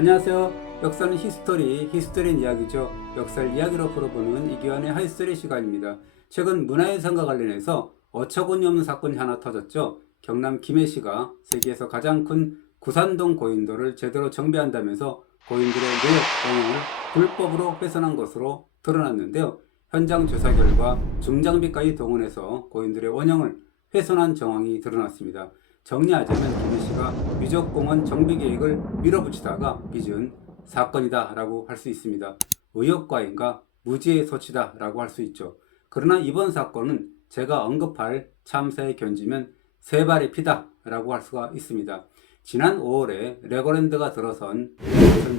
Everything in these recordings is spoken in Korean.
안녕하세요. 역사는 히스토리는 이야기죠. 역사를 이야기로 풀어보는 이기환의 하이스토리 시간입니다. 최근 문화유산과 관련해서 어처구니없는 사건이 하나 터졌죠. 경남 김해시가 세계에서 가장 큰 구산동 고인돌을 제대로 정비한다면서 고인돌의 뇌역 원형을 불법으로 훼손한 것으로 드러났는데요. 현장 조사 결과 중장비까지 동원해서 고인돌의 원형을 훼손한 정황이 드러났습니다. 정리하자면 김해시가 유적공원 정비 계획을 밀어붙이다가 빚은 사건이다 라고 할 수 있습니다. 의혹과잉과 무지의 소치다 라고 할 수 있죠. 그러나 이번 사건은 제가 언급할 참사의 견지면 세 발의 피다 라고 할 수가 있습니다. 지난 5월에 레고랜드가 들어선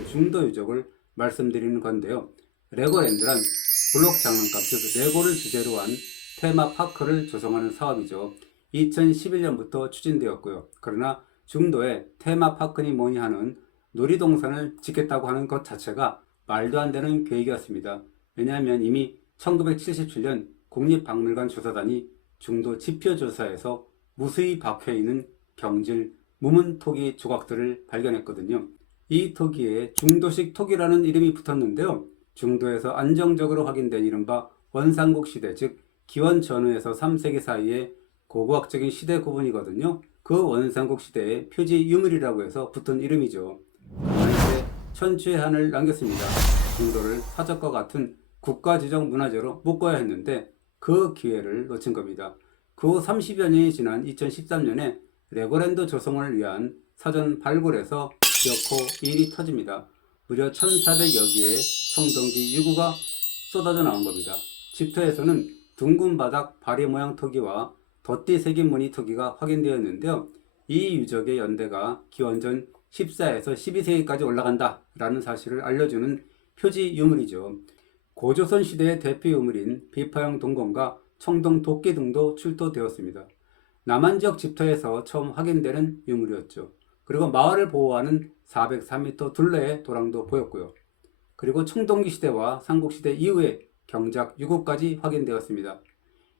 중도 유적을 말씀드리는 건데요. 레고랜드란 블록 장난감, 즉 레고를 주제로 한 테마파크를 조성하는 사업이죠. 2011년부터 추진되었고요. 그러나 중도에 테마파크니 뭐니 하는 놀이동산을 짓겠다고 하는 것 자체가 말도 안 되는 계획이었습니다. 왜냐하면 이미 1977년 국립박물관 조사단이 중도 지표조사에서 무수히 박혀있는 경질, 무문 토기 조각들을 발견했거든요. 이 토기에 중도식 토기라는 이름이 붙었는데요. 중도에서 안정적으로 확인된 이른바 원삼국 시대, 즉 기원 전후에서 3세기 사이에 고고학적인 시대 구분이거든요. 그 원삼국 시대의 표지 유물이라고 해서 붙은 이름이죠. 당시에 천추의 한을 남겼습니다. 중도를 사적과 같은 국가지정 문화재로 묶어야 했는데 그 기회를 놓친 겁니다. 그 후 30여 년이 지난 2013년에 레고랜드 조성을 위한 사전 발굴에서 기어코 일이 터집니다. 무려 1,400여 개의 청동기 유구가 쏟아져 나온 겁니다. 집터에서는 둥근 바닥 바리 모양 토기와 덧띠 새긴 무늬 토기가 확인되었는데요. 이 유적의 연대가 기원전 14에서 12세기까지 올라간다 라는 사실을 알려주는 표지 유물이죠. 고조선 시대의 대표 유물인 비파형 동건과 청동 도끼 등도 출토되었습니다. 남한 지역 집터에서 처음 확인되는 유물이었죠. 그리고 마을을 보호하는 403m 둘레의 도랑도 보였고요. 그리고 청동기 시대와 삼국시대 이후에 경작 유구까지 확인되었습니다.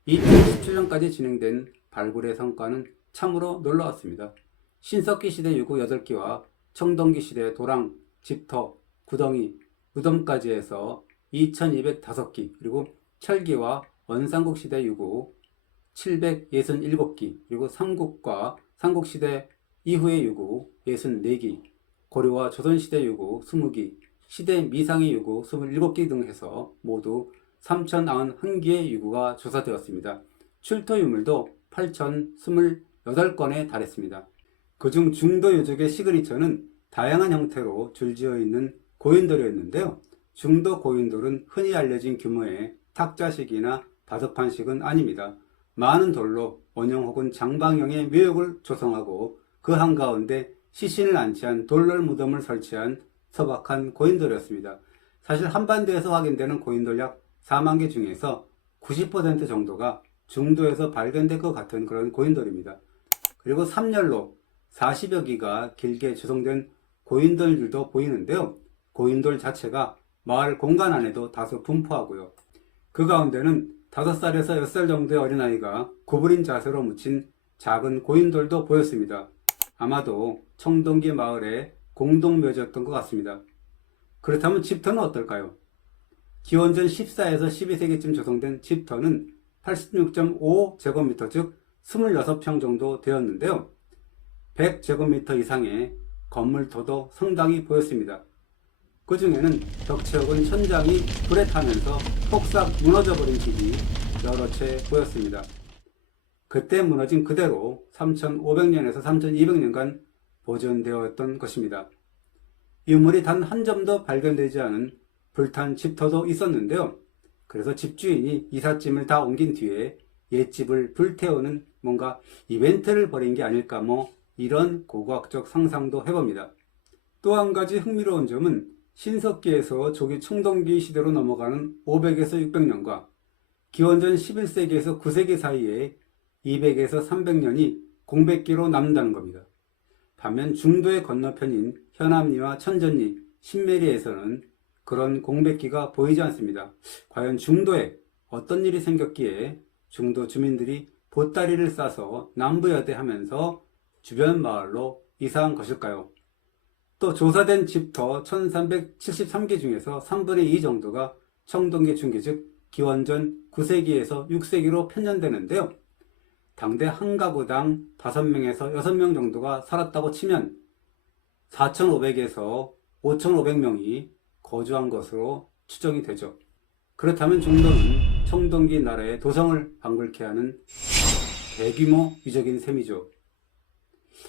2017년까지 진행된 발굴의 성과는 참으로 놀라웠습니다. 신석기 시대 유구 8개와 청동기 시대 도랑, 집터, 구덩이, 무덤까지 해서 2205기, 그리고 철기와 원삼국 시대 유구 767기, 그리고 삼국과 삼국시대 이후의 유구 64기, 고려와 조선시대 유구 20기, 시대 미상의 유구 27기 등 해서 모두 3,091기의 유구가 조사되었습니다. 출토 유물도 8,028건에 달했습니다. 그중 중도 유적의 시그니처는 다양한 형태로 줄지어 있는 고인돌이었는데요. 중도 고인돌은 흔히 알려진 규모의 탁자식이나 다섯판식은 아닙니다. 많은 돌로 원형 혹은 장방형의 묘역을 조성하고 그 한가운데 시신을 안치한 돌롤 무덤을 설치한 소박한 고인돌이었습니다. 사실 한반도에서 확인되는 고인돌 약 4만 개 중에서 90% 정도가 중도에서 발견될 것 같은 그런 고인돌입니다. 그리고 3열로 40여 기가 길게 조성된 고인돌들도 보이는데요. 고인돌 자체가 마을 공간 안에도 다소 분포하고요. 그 가운데는 5살에서 6살 정도의 어린아이가 구부린 자세로 묻힌 작은 고인돌도 보였습니다. 아마도 청동기 마을의 공동묘지였던 것 같습니다. 그렇다면 집터는 어떨까요? 기원전 14에서 12세기쯤 조성된 집터는 86.5제곱미터, 즉 26평 정도 되었는데요. 100제곱미터 이상의 건물토도 상당히 보였습니다. 그 중에는 벽체 혹은 천장이 불에 타면서 폭삭 무너져버린 집이 여러 채 보였습니다. 그때 무너진 그대로 3,500년에서 3,200년간 보존되었던 것입니다. 유물이 단 한 점도 발견되지 않은 불탄 집터도 있었는데요. 그래서 집주인이 이삿짐을 다 옮긴 뒤에 옛집을 불태우는 뭔가 이벤트를 벌인 게 아닐까 이런 고고학적 상상도 해봅니다. 또 한 가지 흥미로운 점은 신석기에서 조기 청동기 시대로 넘어가는 500에서 600년과 기원전 11세기에서 9세기 사이에 200에서 300년이 공백기로 남는다는 겁니다. 반면 중도의 건너편인 현암리와 천전리, 신메리에서는 그런 공백기가 보이지 않습니다. 과연 중도에 어떤 일이 생겼기에 중도 주민들이 보따리를 싸서 남부여대하면서 주변 마을로 이사한 것일까요? 또 조사된 집터 1373개 중에서 3분의 2 정도가 청동기 중기 즉 기원전 9세기에서 6세기로 편년되는데요. 당대 한 가구당 5명에서 6명 정도가 살았다고 치면 4,500에서 5,500명이 거주한 것으로 추정이 되죠. 그렇다면 중도는 청동기 나라의 도성을 방불케 하는 대규모 유적인 셈이죠.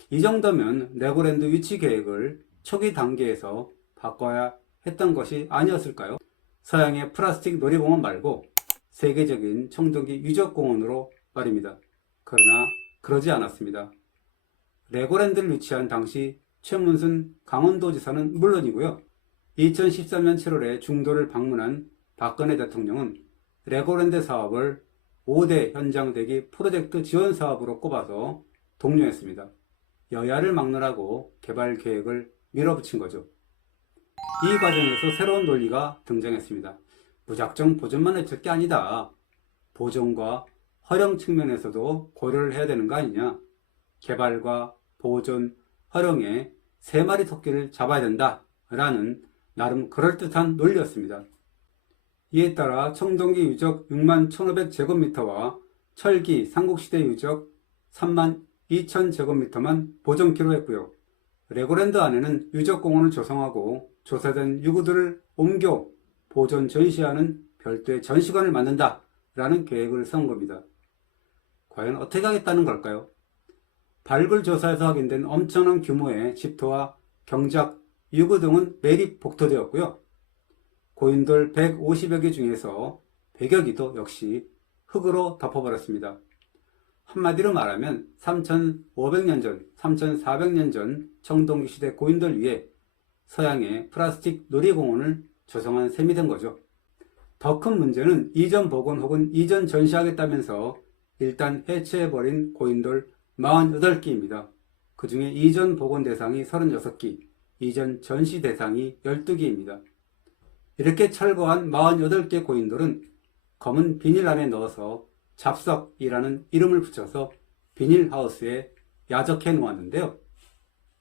이 정도면 레고랜드 위치 계획을 초기 단계에서 바꿔야 했던 것이 아니었을까요? 서양의 플라스틱 놀이공원 말고 세계적인 청동기 유적공원으로 말입니다. 그러나 그러지 않았습니다. 레고랜드를 유치한 당시 최문순 강원도지사는 물론이고요. 2013년 7월에 중도를 방문한 박근혜 대통령은 레고랜드 사업을 5대 현장대기 프로젝트 지원 사업으로 꼽아서 독려했습니다. 여야를 막론하고 개발 계획을 밀어붙인 거죠. 이 과정에서 새로운 논리가 등장했습니다. 무작정 보존만 해칠 게 아니다. 보존과 활용 측면에서도 고려를 해야 되는 거 아니냐. 개발과 보존, 활용에 3마리 토끼를 잡아야 된다 라는 나름 그럴듯한 논리였습니다. 이에 따라 청동기 유적 61,500제곱미터와 철기 삼국시대 유적 32,000제곱미터만 보존키로 했고요. 레고랜드 안에는 유적공원을 조성하고 조사된 유구들을 옮겨 보존 전시하는 별도의 전시관을 만든다 라는 계획을 세운 겁니다. 과연 어떻게 하겠다는 걸까요? 발굴 조사에서 확인된 엄청난 규모의 집토와 경작, 유구 등은 매립 복토되었고요. 고인돌 150여 개 중에서 100여 개도 역시 흙으로 덮어버렸습니다. 한마디로 말하면 3,500년 전, 3,400년 전 청동기 시대 고인돌 위에 서양의 플라스틱 놀이공원을 조성한 셈이 된 거죠. 더 큰 문제는 이전 복원 혹은 이전 전시하겠다면서 일단 해체해버린 고인돌 48개입니다. 그 중에 이전 복원 대상이 36개, 이전 전시 대상이 12개입니다. 이렇게 철거한 48개 고인돌은 검은 비닐 안에 넣어서 잡석이라는 이름을 붙여서 비닐하우스에 야적해 놓았는데요.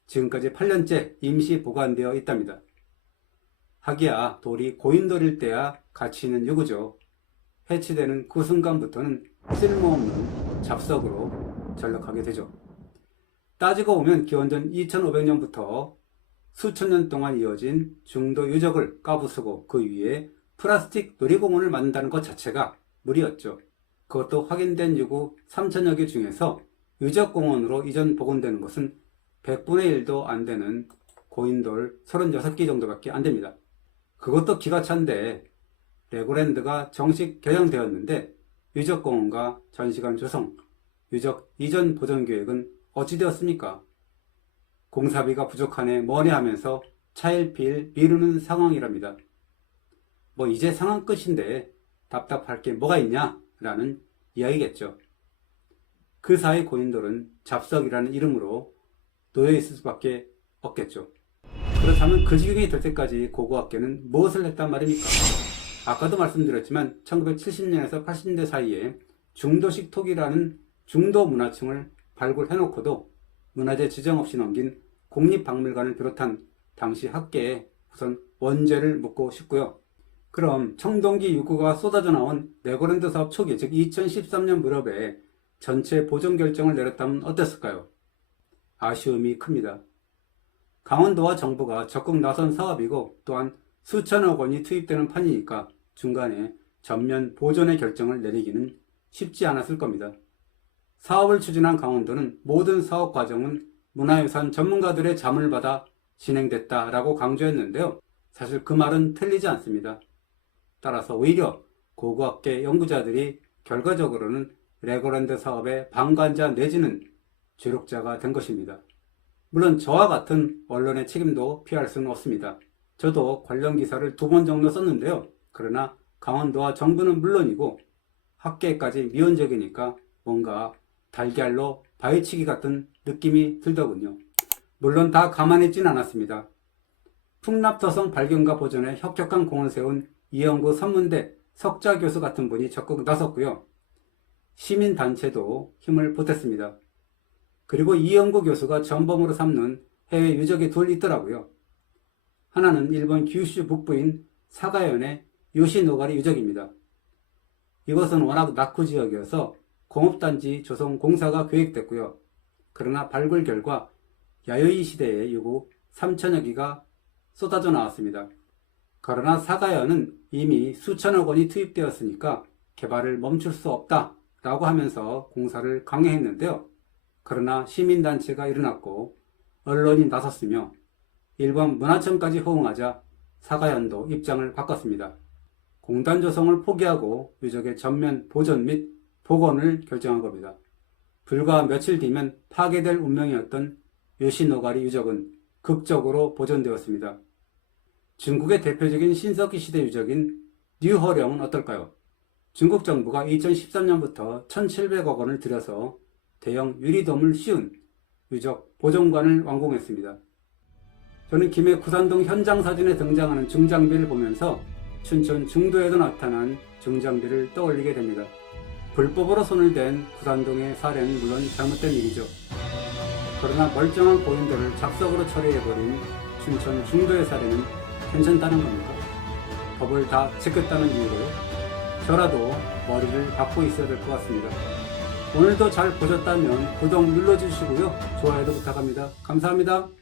지금까지 8년째 임시 보관되어 있답니다. 하기야 돌이 고인돌일 때야 가치 있는 유구죠. 해치되는 그 순간부터는 쓸모없는 잡석으로 전락하게 되죠. 따지고 보면 기원전 2500년부터 수천 년 동안 이어진 중도 유적을 까부수고 그 위에 플라스틱 놀이공원을 만든다는 것 자체가 무리였죠. 그것도 확인된 유구 3천여 개 중에서 유적공원으로 이전 복원되는 것은 100분의 1도 안 되는 고인돌 36개 정도밖에 안 됩니다. 그것도 기가 찬데 레고랜드가 정식 개장되었는데 유적공원과 전시관 조성, 유적 이전 보존 계획은 어찌 되었습니까? 공사비가 부족하네 뭐네 하면서 차일피일 미루는 상황이랍니다. 뭐 이제 상황 끝인데 답답할 게 뭐가 있냐? 라는 이야기겠죠. 그 사이 고인돌은 잡석이라는 이름으로 놓여 있을 수밖에 없겠죠. 그렇다면 그 지경이 될 때까지 고고학계는 무엇을 했단 말입니까? 아까도 말씀드렸지만 1970년에서 80년대 사이에 중도식 토기라는 중도 문화층을 발굴해놓고도 문화재 지정 없이 넘긴 국립박물관을 비롯한 당시 학계에 우선 원죄를 묻고 싶고요. 그럼 청동기 유구가 쏟아져 나온 레고랜드 사업 초기 즉 2013년 무렵에 전체 보존 결정을 내렸다면 어땠을까요? 아쉬움이 큽니다. 강원도와 정부가 적극 나선 사업이고 또한 수천억 원이 투입되는 판이니까 중간에 전면 보존의 결정을 내리기는 쉽지 않았을 겁니다. 사업을 추진한 강원도는 모든 사업 과정은 문화유산 전문가들의 잠을 받아 진행됐다라고 강조했는데요. 사실 그 말은 틀리지 않습니다. 따라서 오히려 고고학계 연구자들이 결과적으로는 레고랜드 사업의 방관자 내지는 조력자가 된 것입니다. 물론 저와 같은 언론의 책임도 피할 수는 없습니다. 저도 관련 기사를 2번 정도 썼는데요. 그러나 강원도와 정부는 물론이고 학계까지 미온적이니까 뭔가 달걀로 바위치기 같은 느낌이 들더군요. 물론 다 가만히 있진 않았습니다. 풍납터성 발견과 보존에 혁혁한 공을 세운 이영구 선문대 석자 교수 같은 분이 적극 나섰고요. 시민단체도 힘을 보탰습니다. 그리고 이영구 교수가 전범으로 삼는 해외 유적이 둘 있더라고요. 하나는 일본 규슈 북부인 사가현의 요시노가리 유적입니다. 이것은 워낙 낙후 지역이어서 공업단지 조성 공사가 계획됐고요. 그러나 발굴 결과 야요이 시대의 유구 3천여 기가 쏟아져 나왔습니다. 그러나 사가현은 이미 수천억 원이 투입되었으니까 개발을 멈출 수 없다라고 하면서 공사를 강행했는데요. 그러나 시민단체가 일어났고 언론이 나섰으며 일본 문화청까지 호응하자 사가현도 입장을 바꿨습니다. 공단 조성을 포기하고 유적의 전면 보존 및 복원을 결정한 겁니다. 불과 며칠 뒤면 파괴될 운명이었던 요시노가리 유적은 극적으로 보존되었습니다. 중국의 대표적인 신석기 시대 유적인 뉴허령은 어떨까요? 중국 정부가 2013년부터 1,700억 원을 들여서 대형 유리돔을 씌운 유적 보존관을 완공했습니다. 저는 김해 구산동 현장 사진에 등장하는 중장비를 보면서 춘천 중도에도 나타난 중장비를 떠올리게 됩니다. 불법으로 손을 댄 구산동의 사례는 물론 잘못된 일이죠. 그러나 멀쩡한 고인돌을 작석으로 처리해버린 춘천 중도의 사례는 괜찮다는 겁니까? 법을 다 지켰다는 이유로 저라도 머리를 박고 있어야 될 것 같습니다. 오늘도 잘 보셨다면 구독 눌러주시고요. 좋아요도 부탁합니다. 감사합니다.